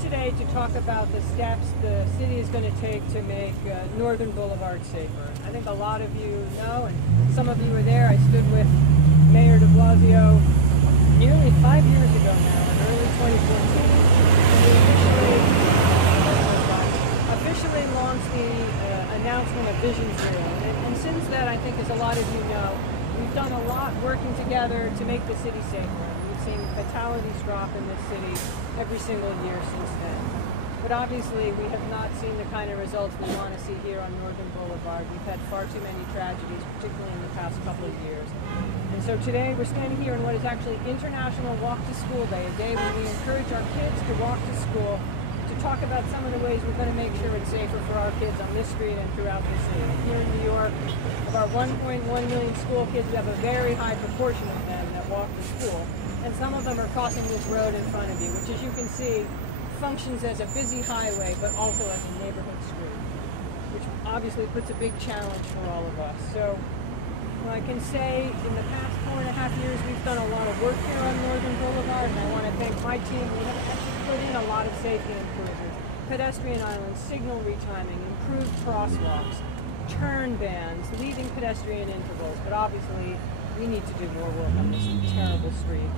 today to talk about the steps the city is going to take to make Northern Boulevard safer. I think a lot of you know, and some of you were there. I stood with Mayor de Blasio nearly 5 years ago now, in early 2014. Officially launched the announcement of Vision Zero. And since then, I think, as a lot of you know, we've done a lot working together to make the city safer. We've seen fatalities drop in this city every single year since then. But obviously, we have not seen the kind of results we want to see here on Northern Boulevard. We've had far too many tragedies, particularly in the past couple of years. And so today, we're standing here on what is actually International Walk to School Day, a day where we encourage our kids to walk to school, to talk about some of the ways we're going to make sure it's safer for our kids on this street and throughout the city. Here in New York, of our 1.1 million school kids, we have a very high proportion of them that walk to school. And some of them are crossing this road in front of you, which, as you can see, functions as a busy highway, but also as a neighborhood street, which obviously puts a big challenge for all of us. So I can say in the past 4.5 years, we've done a lot of work here on Northern Boulevard, and I want to thank my team. We have actually put in a lot of safety improvements: pedestrian islands, signal retiming, improved crosswalks, turn bans, leaving pedestrian intervals. But obviously, we need to do more work on this terrible street.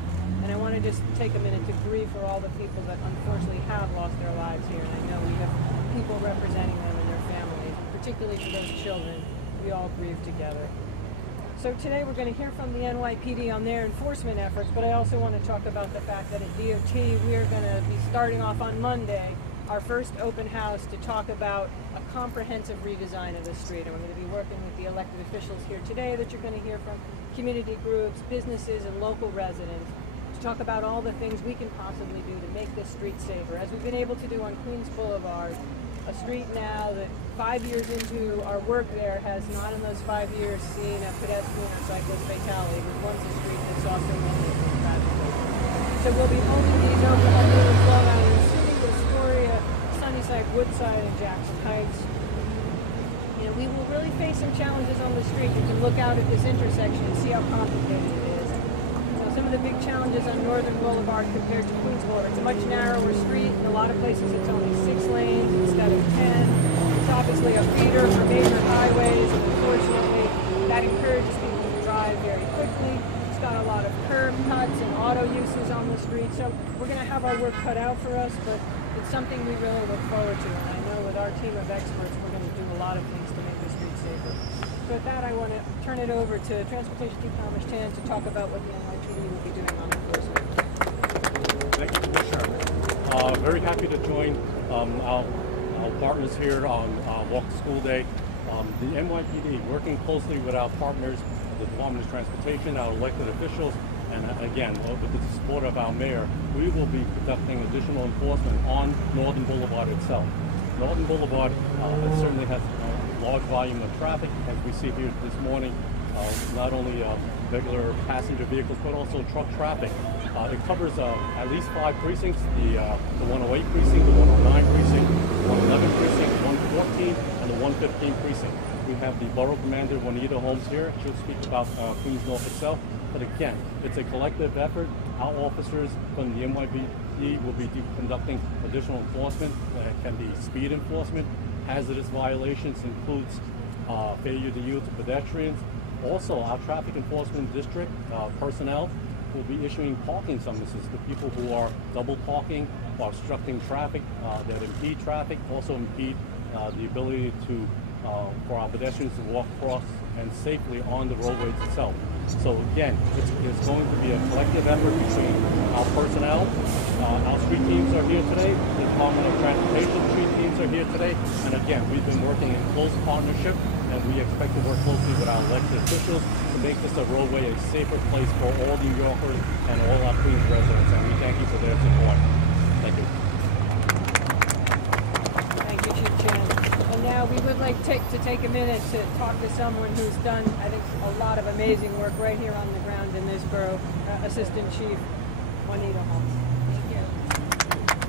And I want to just take a minute to grieve for all the people that unfortunately have lost their lives here. And I know we have people representing them and their families, particularly for those children. We all grieve together. So today we're going to hear from the NYPD on their enforcement efforts, but I also want to talk about the fact that at DOT we are going to be starting off on Monday our first open house to talk about a comprehensive redesign of the street. And we're going to be working with the elected officials here today that you're going to hear from, community groups, businesses, and local residents, to talk about all the things we can possibly do to make this street safer, as we've been able to do on Queens Boulevard, a street now that 5 years into our work there has not in those 5 years seen a pedestrian or cyclist fatality. It was once a street that saw so many of these tragedies. So we'll be holding these open on Long Island City, Astoria, Sunnyside, Woodside, and Jackson Heights. You know, we will really face some challenges on the street. You can look out at this intersection and see how complicated it is. Some of the big challenges on Northern Boulevard compared to Queens Boulevard. It's a much narrower street. In a lot of places it's only 6 lanes instead of 10. It's obviously a feeder for major highways, and unfortunately that encourages people to drive very quickly. It's got a lot of curb cuts and auto uses on the street. So we're going to have our work cut out for us, but it's something we really look forward to. And I know with our team of experts we're going to do a lot of things to make the street safer. So with that, I want to turn it over to Transportation Chief Thomas Chan to talk about what the NYPD will be doing on enforcement. Thank you, Commissioner. Very happy to join our partners here on Walk to School Day. The NYPD, working closely with our partners, the Department of Transportation, our elected officials, and again, with the support of our mayor, we will be conducting additional enforcement on Northern Boulevard itself. Northern Boulevard certainly has a large volume of traffic, as we see here this morning, not only regular passenger vehicles, but also truck traffic. It covers at least 5 precincts, the 108 precinct, the 109 precinct, the 111 precinct, the 114, and the 115 precinct. We have the Borough Commander, Juanita Holmes, here. She'll speak about Queens North itself. But again, it's a collective effort. Our officers from the NYPD will be conducting additional enforcement. It can be speed enforcement. Hazardous violations includes failure to yield to pedestrians. Also, our traffic enforcement district personnel will be issuing parking summonses to people who are double parking or obstructing traffic that impede traffic, also impede the ability to for our pedestrians to walk across and safely on the roadways itself. So again, it's going to be a collective effort between our personnel. Our street teams are here today. The Department of Transportation street teams are here today. And again, we've been working in close partnership, and we expect to work closely with our elected officials to make this a roadway a safer place for all New Yorkers and all our Queens residents. And we thank you for their support. Thank you. Thank you, Chief Chan. And now we would like to take a minute to talk to someone who's done, I think, a lot of amazing work right here on the ground in this borough, Assistant Chief Juanita Holmes. Thank you.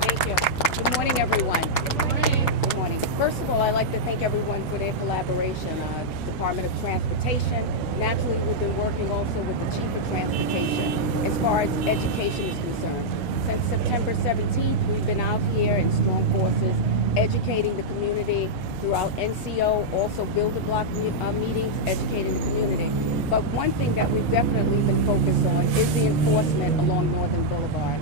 Thank you. Good morning, everyone. Good morning. Good morning. First of all, I'd like to thank everyone for their collaboration. Department of Transportation. Naturally, we've been working also with the Chief of Transportation as far as education is concerned. Since September 17th, we've been out here in strong forces, educating the community throughout NCO, also build-a-block meetings, educating the community. But one thing that we've definitely been focused on is the enforcement along Northern Boulevard.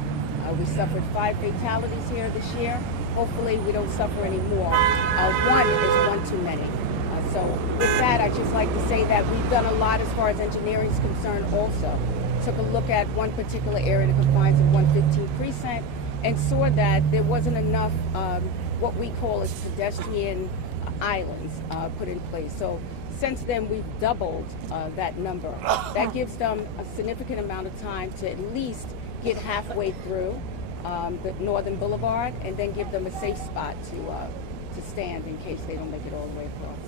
We suffered 5 fatalities here this year. Hopefully we don't suffer any more. One is one too many. So with that, I'd just like to say that we've done a lot as far as engineering is concerned also. Took a look at one particular area, the confines of 115 precinct, and saw that there wasn't enough what we call as pedestrian islands put in place. So since then, we've doubled that number. That gives them a significant amount of time to at least get halfway through the Northern Boulevard, and then give them a safe spot to stand in case they don't make it all the way across.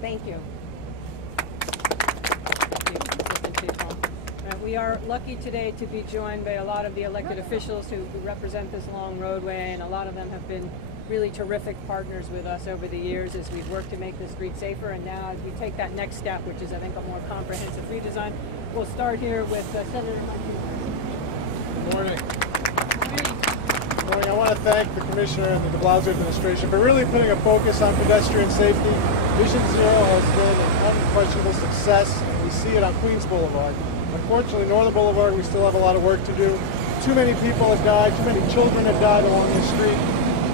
Thank you. We are lucky today to be joined by a lot of the elected officials who represent this long roadway, and a lot of them have been really terrific partners with us over the years as we've worked to make the street safer. And now as we take that next step, which is I think a more comprehensive redesign, we'll start here with Senator Good morning. Good morning. I want to thank the Commissioner and the de Blasio administration for really putting a focus on pedestrian safety. Vision Zero has been an unquestionable success, and we see it on Queens Boulevard. Unfortunately, Northern Boulevard, we still have a lot of work to do. Too many people have died, too many children have died along this street.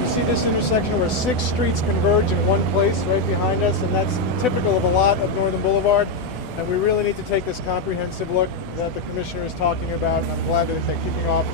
You see this intersection where 6 streets converge in one place right behind us, and that's typical of a lot of Northern Boulevard. And we really need to take this comprehensive look that the Commissioner is talking about, and I'm glad that they're kicking off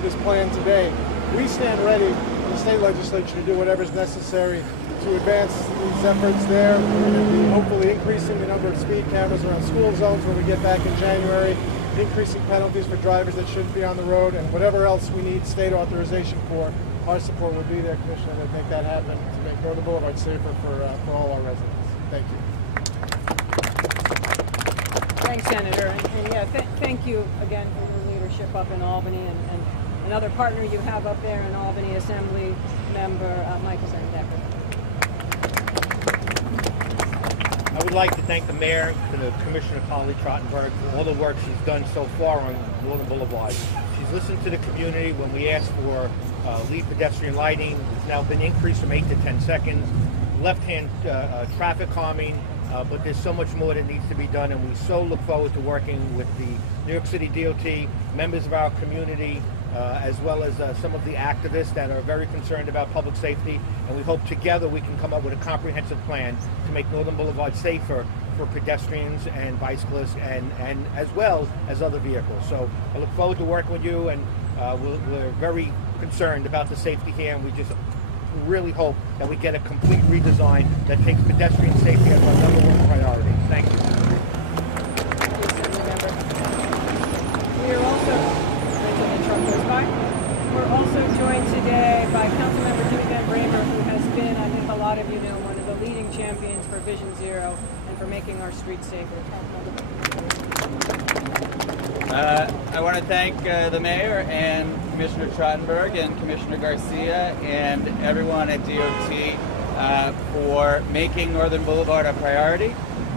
this plan today. We stand ready in the state legislature to do whatever is necessary to advance these efforts there. We're going to be hopefully increasing the number of speed cameras around school zones when we get back in January, increasing penalties for drivers that shouldn't be on the road, and whatever else we need state authorization for. Our support will be there, Commissioner, to make that happen, to make Northern Boulevard safer for all our residents. Thank you. Thanks, Senator. And yeah, thank you again for your leadership up in Albany, and another partner you have up there in Albany, Assembly Member Michael Sandecker. I would like to thank the Mayor and the Commissioner Collie Trottenberg for all the work she's done so far on Northern Boulevard. She's listened to the community when we asked for lead pedestrian lighting. It's now been increased from 8 to 10 seconds. Left-hand traffic calming, but there's so much more that needs to be done, and we so look forward to working with the New York City DOT, members of our community, as well as some of the activists that are very concerned about public safety, and we hope together we can come up with a comprehensive plan to make Northern Boulevard safer for pedestrians and bicyclists and as well as other vehicles. So I look forward to working with you, and we're very concerned about the safety here, and we just really hope that we get a complete redesign that takes pedestrian safety as our #1 priority. Thank you. We are also, until the truck goes by, we're also joined today by Councilmember Jimmy Van Bramer, who has been, I think a lot of you know, one of the leading champions for Vision Zero and for making our streets safer. I want to thank the Mayor and Commissioner Trottenberg and Commissioner Garcia and everyone at DOT for making Northern Boulevard a priority.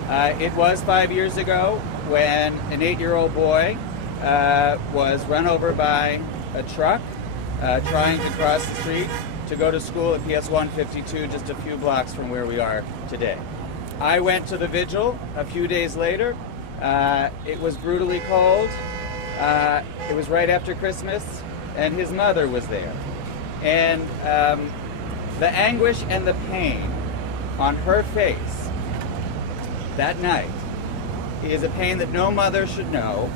It was 5 years ago when an 8-year-old boy was run over by a truck trying to cross the street to go to school at PS 152, just a few blocks from where we are today. I went to the vigil a few days later. It was brutally cold. It was right after Christmas, and his mother was there. And the anguish and the pain on her face that night is a pain that no mother should know,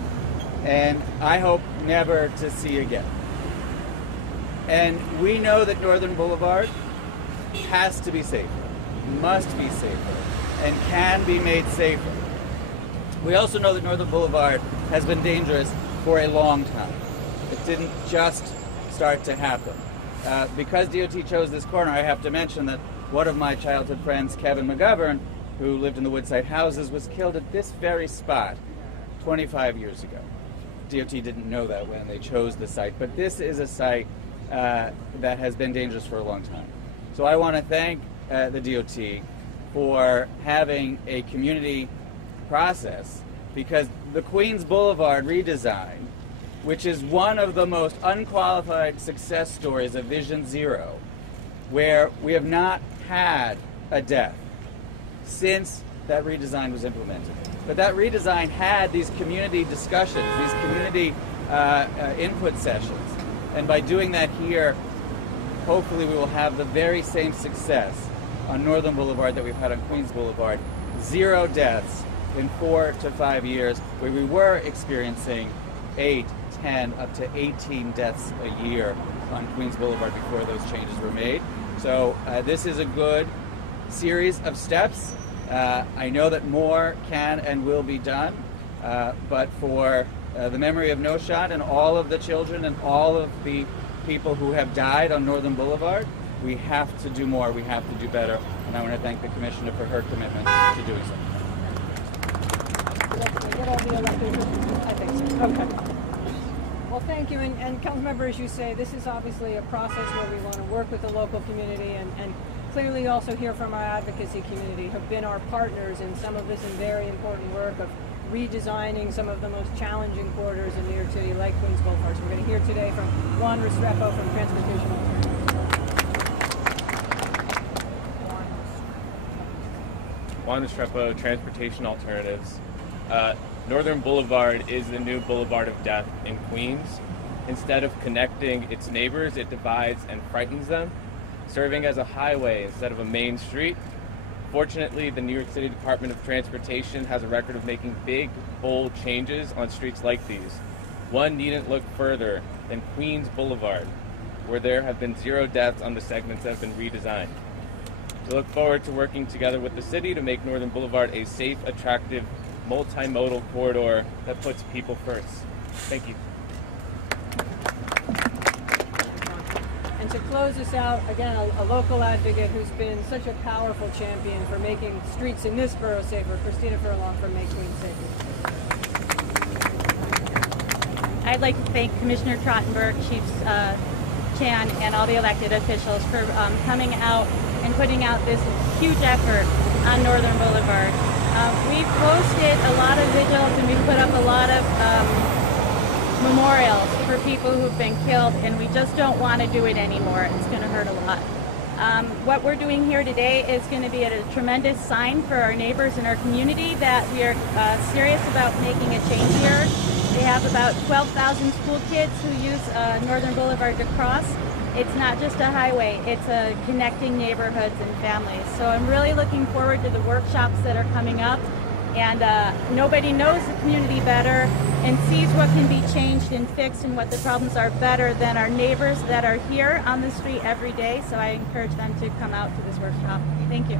and I hope never to see again. And we know that Northern Boulevard has to be safer, must be safer, and can be made safer. We also know that Northern Boulevard has been dangerous for a long time. It didn't just start to happen. Because DOT chose this corner, I have to mention that one of my childhood friends, Kevin McGovern, who lived in the Woodside houses, was killed at this very spot 25 years ago. DOT didn't know that when they chose the site, but this is a site that has been dangerous for a long time. So I want to thank the DOT for having a community process, because the Queens Boulevard redesign which is one of the most unqualified success stories of Vision Zero, where we have not had a death since that redesign was implemented. But that redesign had these community discussions, these community input sessions. And by doing that here, hopefully we will have the very same success on Northern Boulevard that we've had on Queens Boulevard. 0 deaths in 4 to 5 years, where we were experiencing 8, 10, up to 18 deaths a year on Queens Boulevard before those changes were made. So this is a good series of steps. I know that more can and will be done, but for the memory of No Shot and all of the children and all of the people who have died on Northern Boulevard, we have to do more, we have to do better, and I want to thank the Commissioner for her commitment to doing so. I think so. Okay. Well, thank you, and Councilmember, as you say, this is obviously a process where we want to work with the local community and clearly also hear from our advocacy community, who have been our partners in some of this and very important work of redesigning some of the most challenging corridors in New York City, like Queens Boulevard. So we're going to hear today from Juan Restrepo from Transportation Alternatives. Juan Restrepo, Transportation Alternatives. Northern Boulevard is the new Boulevard of Death in Queens. Instead of connecting its neighbors, it divides and frightens them, serving as a highway instead of a main street. Fortunately, the New York City Department of Transportation has a record of making big, bold changes on streets like these. One needn't look further than Queens Boulevard, where there have been 0 deaths on the segments that have been redesigned. We look forward to working together with the city to make Northern Boulevard a safe, attractive, multimodal corridor that puts people first. Thank you. And to close us out, again, a local advocate who's been such a powerful champion for making streets in this borough safer, Christina Furlong from Make Queens Safer. I'd like to thank Commissioner Trottenberg, Chief Chan, and all the elected officials for coming out and putting out this huge effort on Northern Boulevard. We've posted a lot of vigils and we've put up a lot of memorials for people who've been killed, and we just don't want to do it anymore. It's going to hurt a lot. What we're doing here today is going to be a tremendous sign for our neighbors and our community that we are serious about making a change here. We have about 12,000 school kids who use Northern Boulevard to cross. It's not just a highway, it's a connecting neighborhoods and families. So I'm really looking forward to the workshops that are coming up. And nobody knows the community better and sees what can be changed and fixed and what the problems are better than our neighbors that are here on the street every day. So I encourage them to come out to this workshop. Thank you.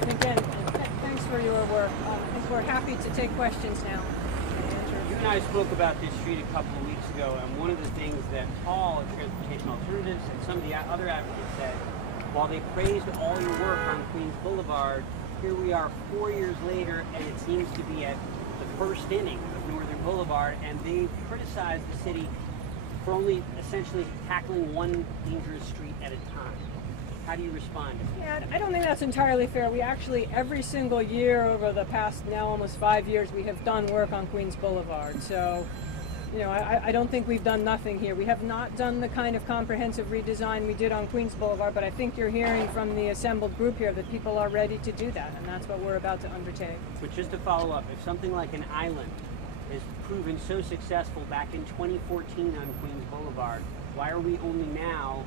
And again, thanks for your work. We're happy to take questions now. You and I spoke about this street a couple of weeks ago, and one of the things that Paul at Transportation Alternatives and some of the other advocates said, while they praised all your work on Queens Boulevard, here we are 4 years later, and it seems to be at the first inning of Northern Boulevard, and they criticized the city for only essentially tackling one dangerous street at a time. How do you respond to that? Yeah, I don't think that's entirely fair. We actually, every single year over the past now almost 5 years, we have done work on Queens Boulevard. So, you know, I don't think we've done nothing here. We have not done the kind of comprehensive redesign we did on Queens Boulevard, but I think you're hearing from the assembled group here that people are ready to do that, and that's what we're about to undertake. But just to follow up, if something like an island has proven so successful back in 2014 on Queens Boulevard, why are we only now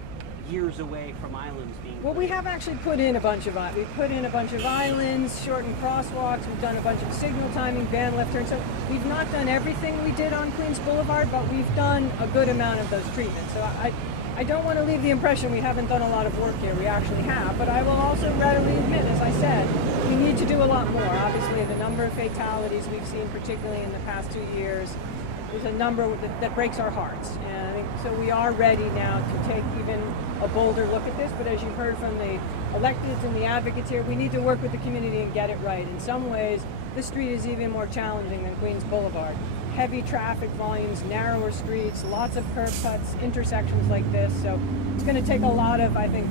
years away from islands being Well, we have actually put in a bunch of islands, shortened crosswalks, we've done a bunch of signal timing, van left turn. So we've not done everything we did on Queens Boulevard, but we've done a good amount of those treatments. So I don't want to leave the impression we haven't done a lot of work here. We actually have, but I will also readily admit, as I said, we need to do a lot more. Obviously, the number of fatalities we've seen, particularly in the past 2 years, is a number that breaks our hearts. And I think so we are ready now to take even a bolder look at this, but as you've heard from the electeds and the advocates here, we need to work with the community and get it right. In some ways, this street is even more challenging than Queens Boulevard. Heavy traffic volumes, narrower streets, lots of curb cuts, intersections like this. So it's going to take a lot of, I think,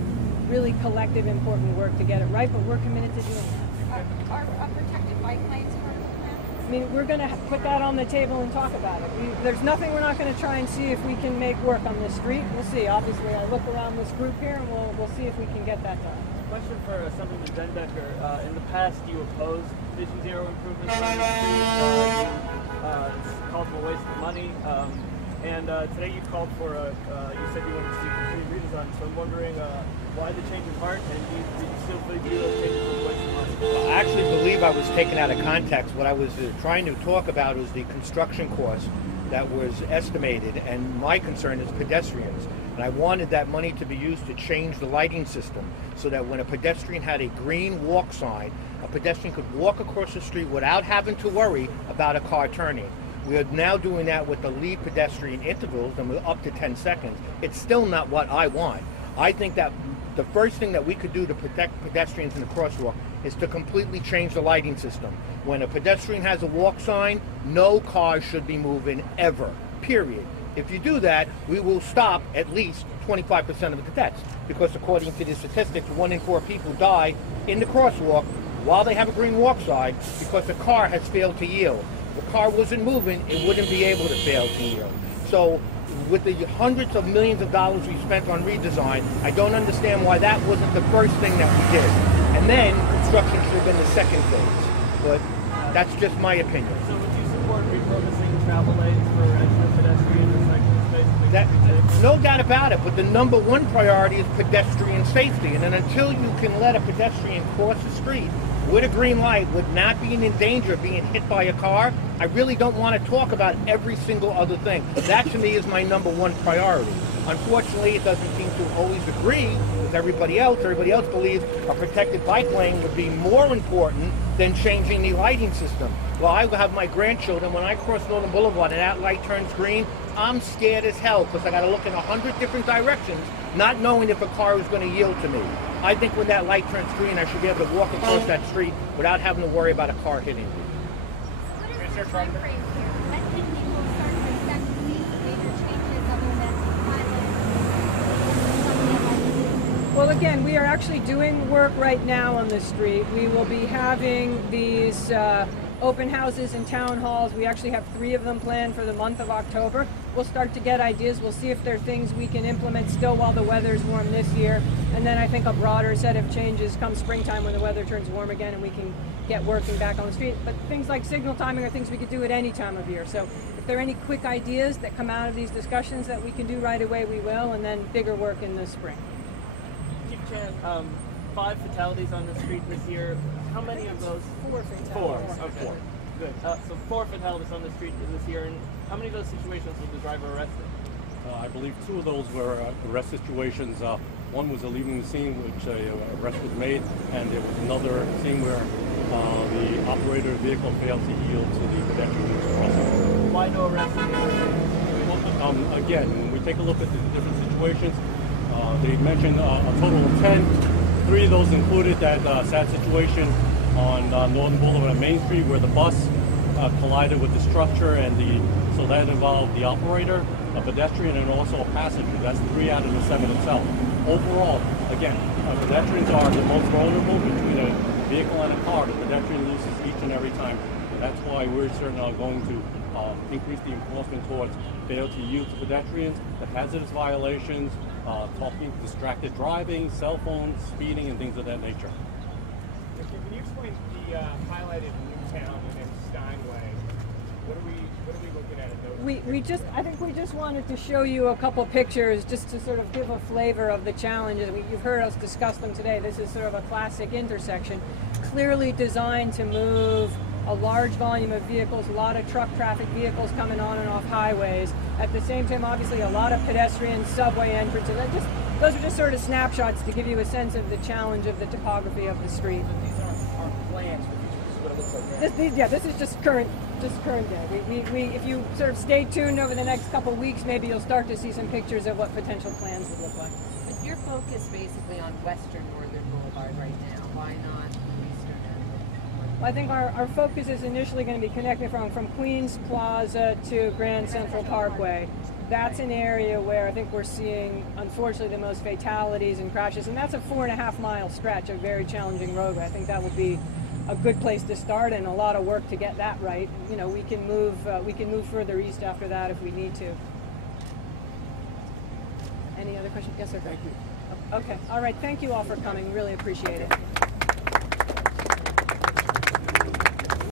really collective important work to get it right, but we're committed to doing that. Are protected bike lanes part of the plan? mean, we're going to put that on the table and talk about it. There's nothing we're not going to try and see if we can make work on this street. We'll see. Obviously, I look around this group here, and we'll see if we can get that done. Question for Assemblyman Zenbecker. In the past, you opposed Vision Zero improvements on the street. It's called for a waste of money. And today you called for you said you wanted to see complete redesign. So I'm wondering why the change of heart, and do you still view those changes as a waste of money? I actually believe I was taken out of context. What I was trying to talk about was the construction cost that was estimated, and my concern is pedestrians. And I wanted that money to be used to change the lighting system so that when a pedestrian had a green walk sign, a pedestrian could walk across the street without having to worry about a car turning. We are now doing that with the lead pedestrian intervals, and we're up to 10 seconds. It's still not what I want. I think that the first thing that we could do to protect pedestrians in the crosswalk is to completely change the lighting system. When a pedestrian has a walk sign, no cars should be moving ever, period. If you do that, we will stop at least 25% of the deaths, because according to the statistics, 1 in 4 people die in the crosswalk while they have a green walk sign because the car has failed to yield. If the car wasn't moving, it wouldn't be able to fail to yield. So with the hundreds of millions of dollars we spent on redesign, I don't understand why that wasn't the first thing that we did. And then construction should have been the second phase. But that's just my opinion. So would you support repurposing travel lanes for extra pedestrian and cyclist space? No doubt about it, but the number one priority is pedestrian safety. And then until you can let a pedestrian cross the street with a green light, with not being in danger of being hit by a car, I really don't want to talk about every single other thing. That to me is my number one priority. Unfortunately, it doesn't seem to always agree with everybody else. Everybody else believes a protected bike lane would be more important than changing the lighting system. Well, I have my grandchildren. When I cross Northern Boulevard and that light turns green, I'm scared as hell because I got to look in 100 different directions, not knowing if a car is going to yield to me. I think when that light turns green, I should be able to walk across that street without having to worry about a car hitting me. What is the time frame here? When can people start to expect to see major changes other than Well, again, we are actually doing work right now on this street. We will be having these open houses and town halls. We actually have 3 of them planned for the month of October. We'll start to get ideas. We'll see if there are things we can implement still while the weather's warm this year. And then I think a broader set of changes come springtime when the weather turns warm again and we can get working back on the street. But things like signal timing are things we could do at any time of year. So if there are any quick ideas that come out of these discussions that we can do right away, we will, and then bigger work in the spring. Chief Chan, 5 fatalities on the street this year. How many of those? 4 fatalities. 4. Okay. Good. So 4 fatalities on the street this year, and how many of those situations was the driver arrested? I believe 2 of those were arrest situations. One was a leaving the scene, which an arrest was made, and there was another scene where the operator of the vehicle failed to yield to the pedestrian who was crossing. Why no arrests? Well, again, when we take a look at the different situations, they mentioned a total of 10. 3 of those included that sad situation on Northern Boulevard and Main Street where the bus collided with the structure, and so that involved the operator, a pedestrian, and also a passenger. That's 3 out of the 7 itself. Overall, again, pedestrians are the most vulnerable between a vehicle and a car. The pedestrian loses each and every time. That's why we're certainly going to increase the enforcement towards fail to yield to pedestrians, the hazardous violations, talking, distracted driving, cell phones, speeding, and things of that nature. Can you explain the highlighted Newtown and Steinway? What are we looking at those? I think we just wanted to show you a couple pictures just to sort of give a flavor of the challenges. You've heard us discuss them today. This is sort of a classic intersection, clearly designed to move a large volume of vehicles, a lot of truck traffic, vehicles coming on and off highways. At the same time, obviously, a lot of pedestrians, subway entrances. Those are just sort of snapshots to give you a sense of the challenge of the topography of the street. These aren't plans, this is what it looks like now. This is just current day. If you sort of stay tuned over the next couple weeks, maybe you'll start to see some pictures of what potential plans would look like. But you're focused basically on Western Northern Boulevard right now. Why not Eastern Northern? I think our focus is initially going to be connecting from Queens Plaza to Grand Central Parkway. That's an area where I think we're seeing, unfortunately, the most fatalities and crashes, and that's a 4.5-mile stretch, a very challenging roadway. I think that will be a good place to start and a lot of work to get that right. You know, we can move further east after that if we need to. Any other questions? Yes, sir. Thank you. Okay. All right. Thank you all for coming. Really appreciate it.